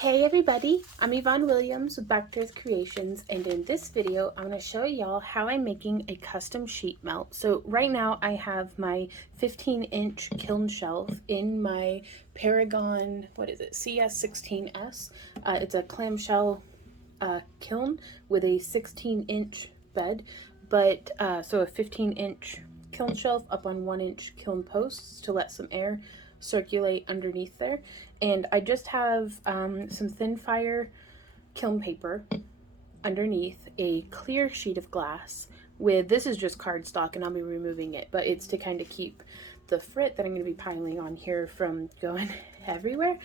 Hey everybody, I'm Yvonne Williams with Back to Earth Creations, and in this video I'm going to show y'all how I'm making a custom sheet melt. So right now I have my 15-inch kiln shelf in my Paragon, CS16S. It's a clamshell kiln with a 16-inch bed, but so a 15-inch kiln shelf up on 1-inch kiln posts to let some air circulate underneath there. And I just have some thin fire kiln paper underneath a clear sheet of glass with, this is just cardstock and I'll be removing it, but it's to kind of keep the frit that I'm going to be piling on here from going everywhere.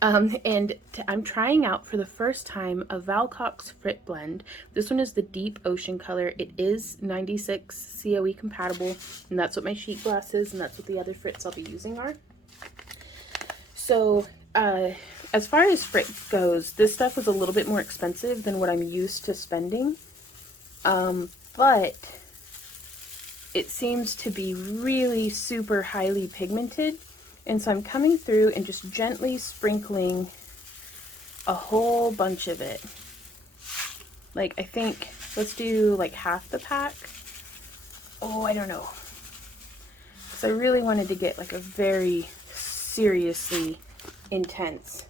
I'm trying out for the first time a valcox frit blend. This one is the deep ocean color. It is 96 COE compatible, and that's what my sheet glass is, and that's what the other frits I'll be using are. So as far as frit goes, this stuff was a little bit more expensive than what I'm used to spending, but it seems to be really super highly pigmented, and so I'm coming through and just gently sprinkling a whole bunch of it. Like, I think, let's do like half the pack. Oh, I don't know. So I really wanted to get like a very seriously intense.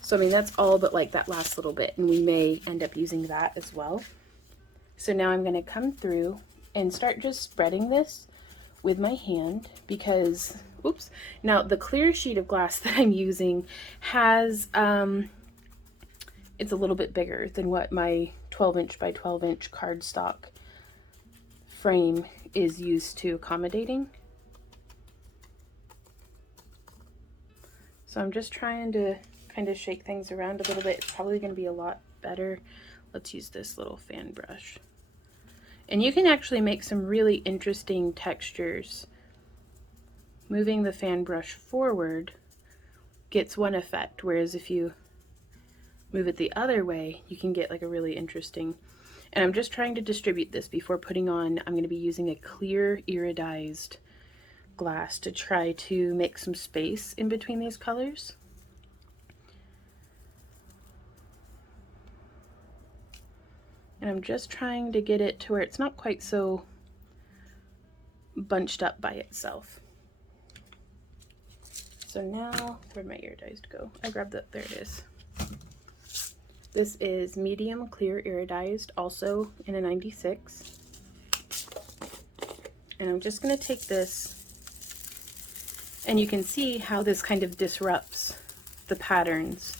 So I mean, that's all but like that last little bit, and we may end up using that as well. So now I'm going to come through and start just spreading this with my hand because, oops, now the clear sheet of glass that I'm using has, it's a little bit bigger than what my 12-inch by 12-inch cardstock frame is used to accommodating. So I'm just trying to kind of shake things around a little bit. It's probably going to be a lot better. Let's use this little fan brush. And you can actually make some really interesting textures. Moving the fan brush forward gets one effect, whereas if you move it the other way, you can get like a really interesting. And I'm just trying to distribute this before putting on, I'm going to be using a clear iridized glass to try to make some space in between these colors. And I'm just trying to get it to where it's not quite so bunched up by itself. So now, where'd my iridized go? I grabbed that, there it is. This is medium clear iridized, also in a 96. And I'm just going to take this, and you can see how this kind of disrupts the patterns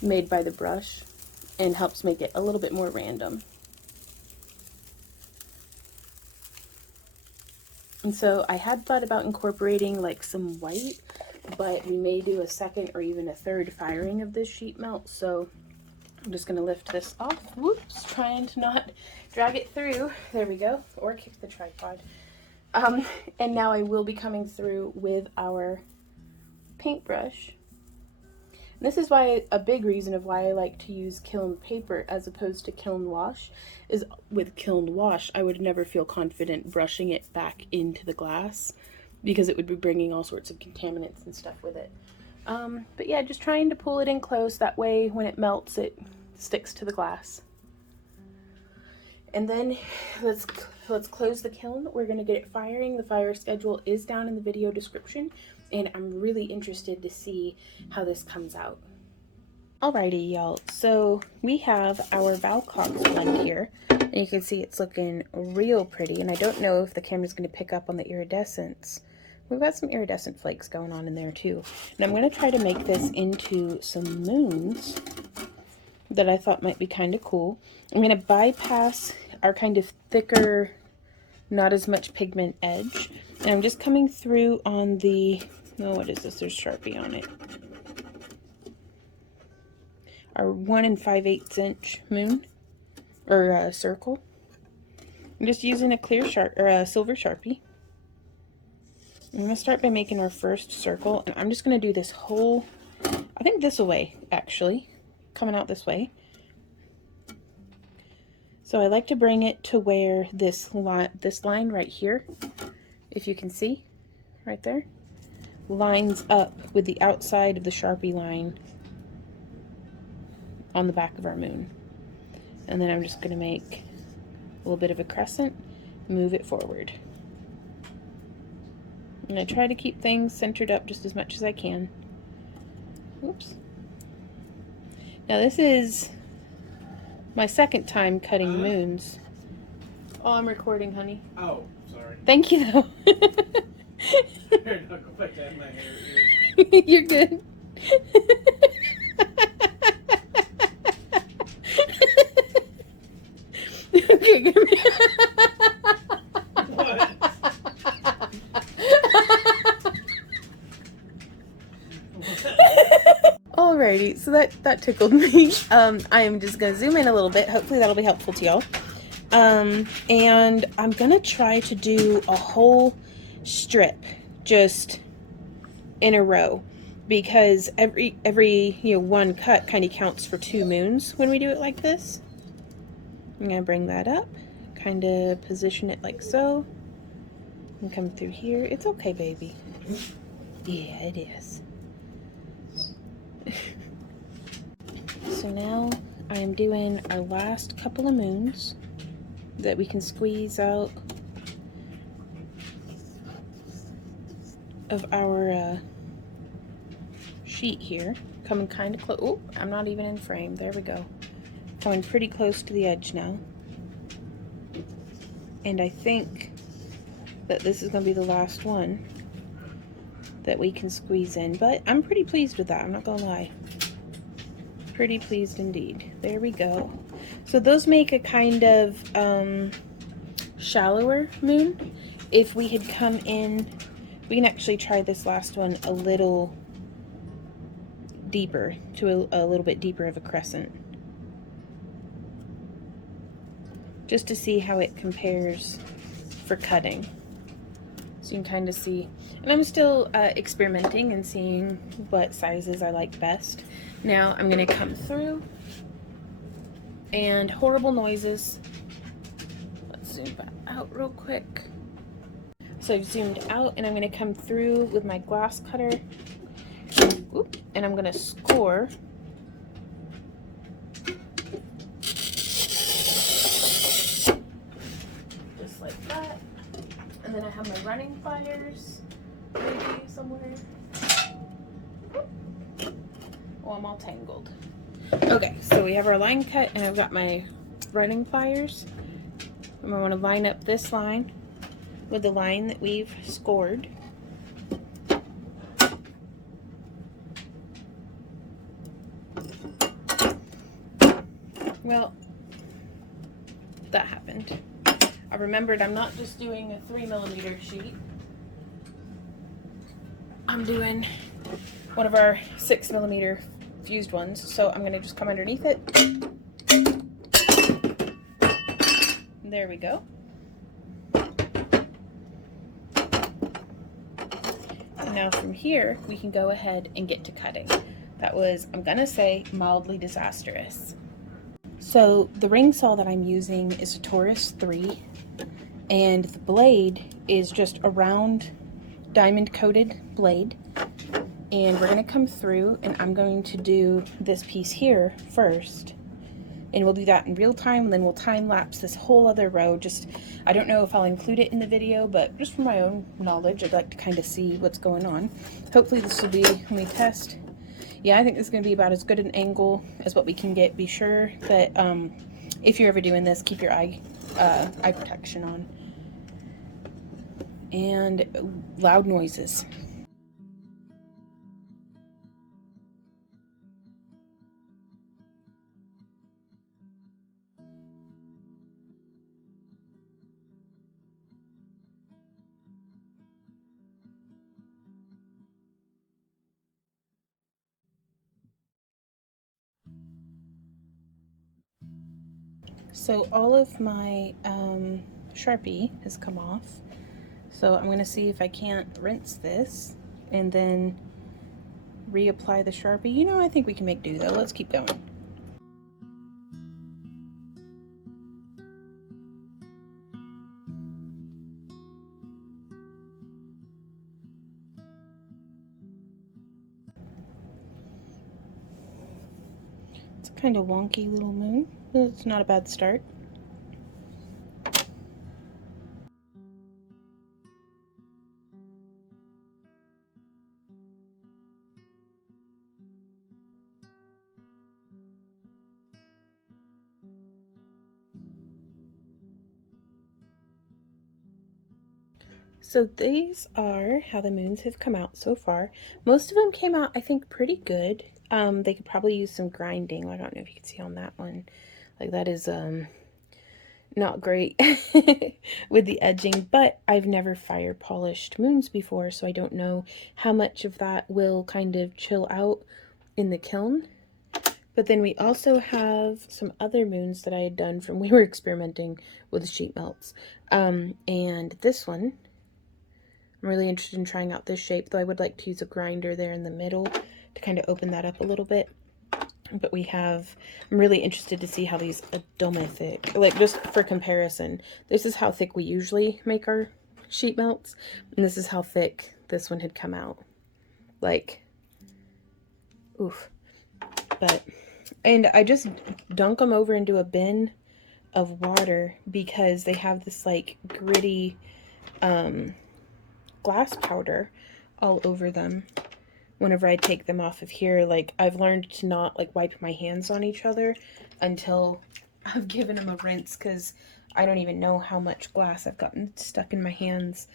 made by the brush and helps make it a little bit more random. And so I had thought about incorporating like some white, but we may do a second or even a third firing of this sheet melt, so I'm just going to lift this off. Whoops, trying to not drag it through. There we go, or kick the tripod. And now I will be coming through with our paintbrush. And this is why, a big reason of why I like to use kiln paper as opposed to kiln wash, is with kiln wash I would never feel confident brushing it back into the glass because it would be bringing all sorts of contaminants and stuff with it. But yeah, just trying to pull it in close, that way when it melts it sticks to the glass. And then let's close the kiln. We're going to get it firing. The fire schedule is down in the video description, and I'm really interested to see how this comes out. Alrighty, y'all. So we have our valcox blend here, and you can see it's looking real pretty. And I don't know if the camera's going to pick up on the iridescence. We've got some iridescent flakes going on in there too. And I'm going to try to make this into some moons that I thought might be kind of cool. I'm going to bypass our kind of thicker, not as much pigment edge, and I'm just coming through on the, oh, what is this? There's Sharpie on it. Our 1 5/8 inch moon, or circle. I'm just using a clear a silver Sharpie. I'm going to start by making our first circle, and I'm just going to do this whole, I think this way actually, coming out this way. So I like to bring it to where this line right here, if you can see, right there, lines up with the outside of the Sharpie line on the back of our moon. And then I'm just going to make a little bit of a crescent, move it forward. I'm going to try to keep things centered up just as much as I can. Oops. Now this is my second time cutting moons. Oh, I'm recording, honey. Oh, sorry. Thank you, though. Here, no, go back down my hair. You're good. Okay, give me. What? Alrighty, so that tickled me. I am just gonna zoom in a little bit. Hopefully that'll be helpful to y'all. And I'm gonna try to do a whole strip just in a row, because every one cut kind of counts for 2 moons when we do it like this. I'm gonna bring that up, kind of position it like so, and come through here. It's okay, baby. Yeah, it is. So now I am doing our last couple of moons that we can squeeze out of our sheet here. Coming kind of close. Oh, I'm not even in frame. There we go. Coming pretty close to the edge now. And I think that this is going to be the last one that we can squeeze in. But I'm pretty pleased with that. I'm not going to lie. Pretty pleased indeed. There we go. So those make a kind of shallower moon. If we had come in, we can actually try this last one a little deeper, to a little bit deeper of a crescent, just to see how it compares for cutting. So you can kind of see, and I'm still experimenting and seeing what sizes I like best. Now I'm going to come through, and horrible noises. Let's zoom back out real quick. So I've zoomed out, and I'm going to come through with my glass cutter, and I'm going to score just like that. And then I have my running pliers maybe somewhere. Oh, I'm all tangled. Okay, so we have our line cut, and I've got my running pliers. And I want to line up this line with the line that we've scored. Well, that happened. I remembered I'm not just doing a 3mm sheet. I'm doing one of our 6mm fused ones. So I'm gonna just come underneath it. There we go. And now from here, we can go ahead and get to cutting. That was, I'm gonna say, mildly disastrous. So the ring saw that I'm using is a Taurus 3, and the blade is just a round diamond coated blade. And we're gonna come through, and I'm going to do this piece here first, and we'll do that in real time, and then we'll time lapse this whole other row. Just, I don't know if I'll include it in the video, but just for my own knowledge, I'd like to kind of see what's going on. Hopefully this will be, when we test, yeah, I think this is going to be about as good an angle as what we can get. Be sure that if you're ever doing this, keep your eye protection on. And loud noises. So all of my Sharpie has come off. So I'm going to see if I can't rinse this and then reapply the Sharpie. You know, I think we can make do though. Let's keep going. Kind of wonky little moon. It's not a bad start. So these are how the moons have come out so far. Most of them came out, I think, pretty good. They could probably use some grinding. I don't know if you can see on that one. Like that is not great with the edging, but I've never fire polished moons before, so I don't know how much of that will kind of chill out in the kiln. But then we also have some other moons that I had done from we were experimenting with sheet melts. And this one, I'm really interested in trying out this shape, though I would like to use a grinder there in the middle to kind of open that up a little bit. But we have, I'm really interested to see how these Adoma thick, like just for comparison, this is how thick we usually make our sheet melts, and this is how thick this one had come out. Like, oof. But, and I just dunk them over into a bin of water because they have this like gritty glass powder all over them. Whenever I take them off of here, like I've learned to not like wipe my hands on each other until I've given them a rinse, because I don't even know how much glass I've gotten stuck in my hands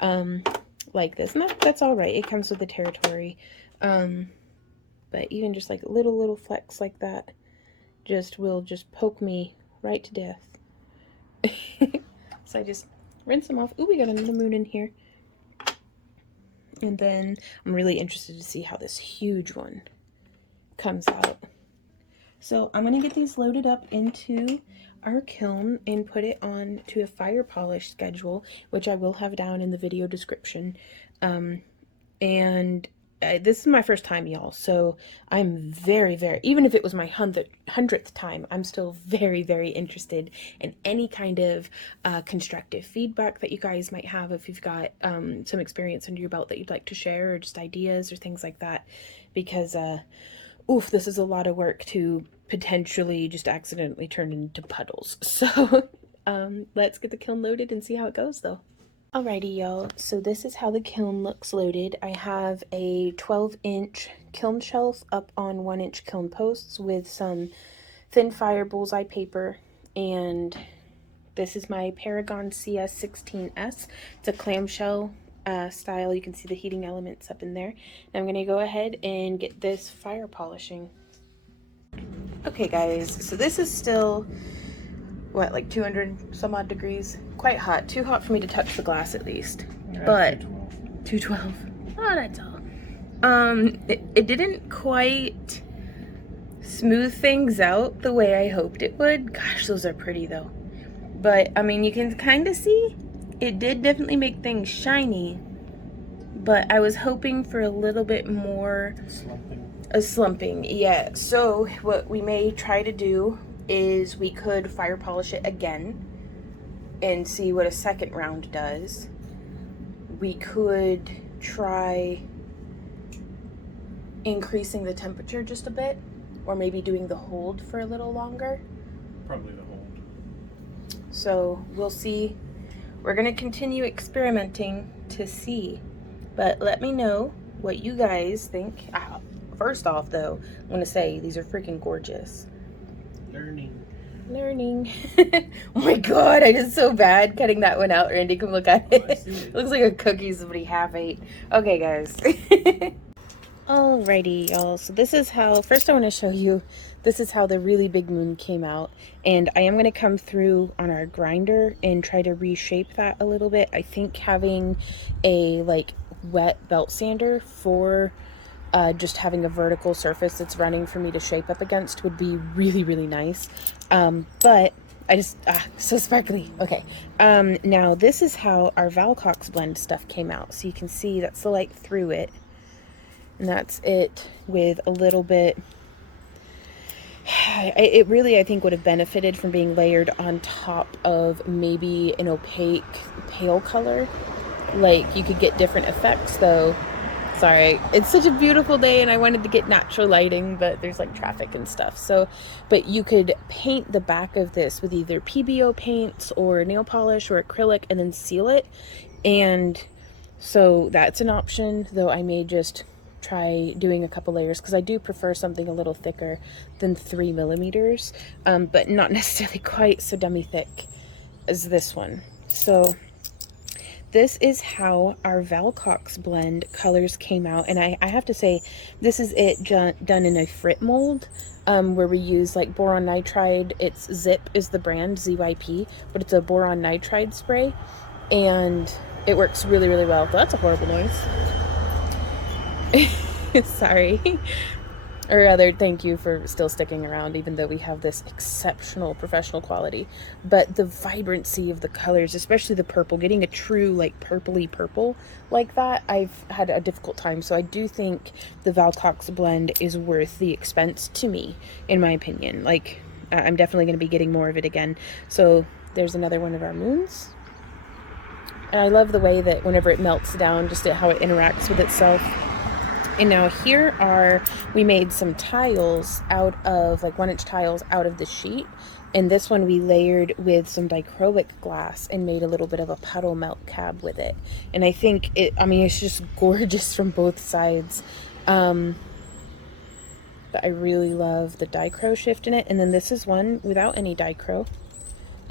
like this. And that's all right. It comes with the territory. But even just like little flecks like that will just poke me right to death. So I just rinse them off. Ooh, we got another moon in here. And then I'm really interested to see how this huge one comes out. So I'm going to get these loaded up into our kiln and put it on to a fire polish schedule, which I will have down in the video description. This is my first time, y'all, so I'm very, even if it was my 100th time, I'm still very, interested in any kind of constructive feedback that you guys might have if you've got some experience under your belt that you'd like to share, or just ideas or things like that, because oof, this is a lot of work to potentially just accidentally turn into puddles. So let's get the kiln loaded and see how it goes, though. Alrighty, y'all, so this is how the kiln looks loaded. I have a 12-inch kiln shelf up on 1-inch kiln posts with some thin fire bullseye paper, and this is my Paragon CS16S. It's a clamshell style. You can see the heating elements up in there. And I'm going to go ahead and get this fire polishing. Okay, guys, so this is still what, like 200 some odd degrees? Quite hot. Too hot for me to touch the glass, at least. Yeah, but 212. Oh, that's all. It didn't quite smooth things out the way I hoped it would. Gosh, those are pretty though. But I mean, you can kind of see it did definitely make things shiny, but I was hoping for a little bit more slumping. Yeah, so what we may try to do is we could fire polish it again and see what a second round does. We could try increasing the temperature just a bit, or maybe doing the hold for a little longer. Probably the hold. So we'll see. We're gonna continue experimenting to see, but let me know what you guys think. First off though, I'm gonna say these are freaking gorgeous. Learning. Oh my god, I did so bad cutting that one out. Randy, come look at it. It looks like a cookie somebody half ate. Okay, guys. Alrighty, y'all. So this is how, first I want to show you, this is how the really big moon came out. And I am going to come through on our grinder and try to reshape that a little bit. I think having a like wet belt sander for just having a vertical surface that's running for me to shape up against would be really nice. But I just, so sparkly. Okay. Now this is how our valcox blend stuff came out. So you can see that's the light through it. And that's it with a little bit. It really, I think, would have benefited from being layered on top of maybe an opaque pale color. Like, you could get different effects, though, Sorry, it's such a beautiful day and I wanted to get natural lighting, but there's like traffic and stuff. So, but you could paint the back of this with either PBO paints or nail polish or acrylic and then seal it. And so that's an option, though I may just try doing a couple layers because I do prefer something a little thicker than 3 mm, but not necessarily quite so dummy thick as this one. So this is how our valcox blend colors came out, and I have to say this is it done in a frit mold, where we use like boron nitride. It's Zip is the brand, ZYP, but it's a boron nitride spray, and it works really, really well. That's a horrible noise. Sorry. Or rather, thank you for still sticking around, even though we have this exceptional professional quality. But the vibrancy of the colors, especially the purple, getting a true like purpley purple like that, I've had a difficult time. So I do think the valcox blend is worth the expense to me, in my opinion. Like, I'm definitely going to be getting more of it again. So there's another one of our moons. And I love the way that whenever it melts down, just how it interacts with itself. And now here we made some tiles out of, like 1-inch tiles out of the sheet. And this one we layered with some dichroic glass and made a little bit of a puddle melt cab with it. And I think it's just gorgeous from both sides. But I really love the dichro shift in it. And then this is one without any dichro.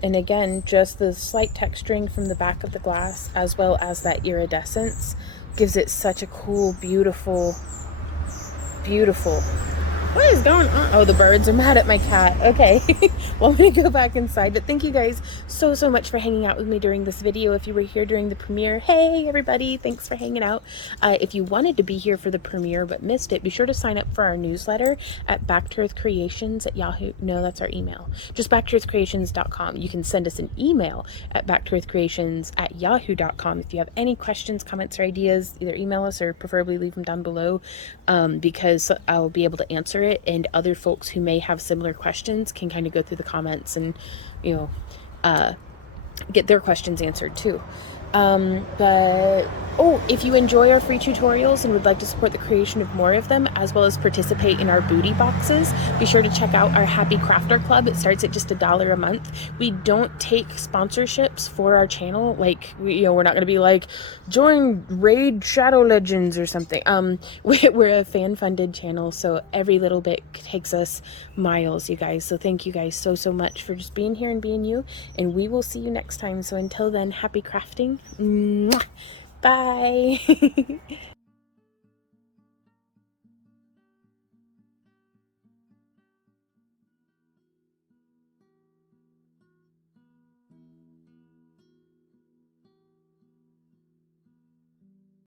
And again, just the slight texturing from the back of the glass as well as that iridescence gives it such a cool, beautiful. What is going on? Oh, the birds are mad at my cat. Okay. Well, I'm gonna go back inside, but thank you guys so much for hanging out with me during this video. If you were here during the premiere, hey everybody, thanks for hanging out. If you wanted to be here for the premiere but missed it, be sure to sign up for our newsletter at backtoearthcreations@Yahoo. No, that's our email. Just backtoearthcreations.com. You can send us an email at backtoearthcreations@yahoo.com. If you have any questions, comments, or ideas, either email us or preferably leave them down below, because I'll be able to answer it, and other folks who may have similar questions can kind of go through the comments and, you know, get their questions answered too. If you enjoy our free tutorials and would like to support the creation of more of them, as well as participate in our booty boxes, be sure to check out our Happy Crafter Club. It starts at just $1 a month. We don't take sponsorships for our channel. Like, we're not going to be like, join Raid Shadow Legends or something. We're a fan-funded channel, so every little bit takes us miles, you guys. So thank you guys so much for just being here and being you, and we will see you next time. So until then, happy crafting. Mwah. Bye.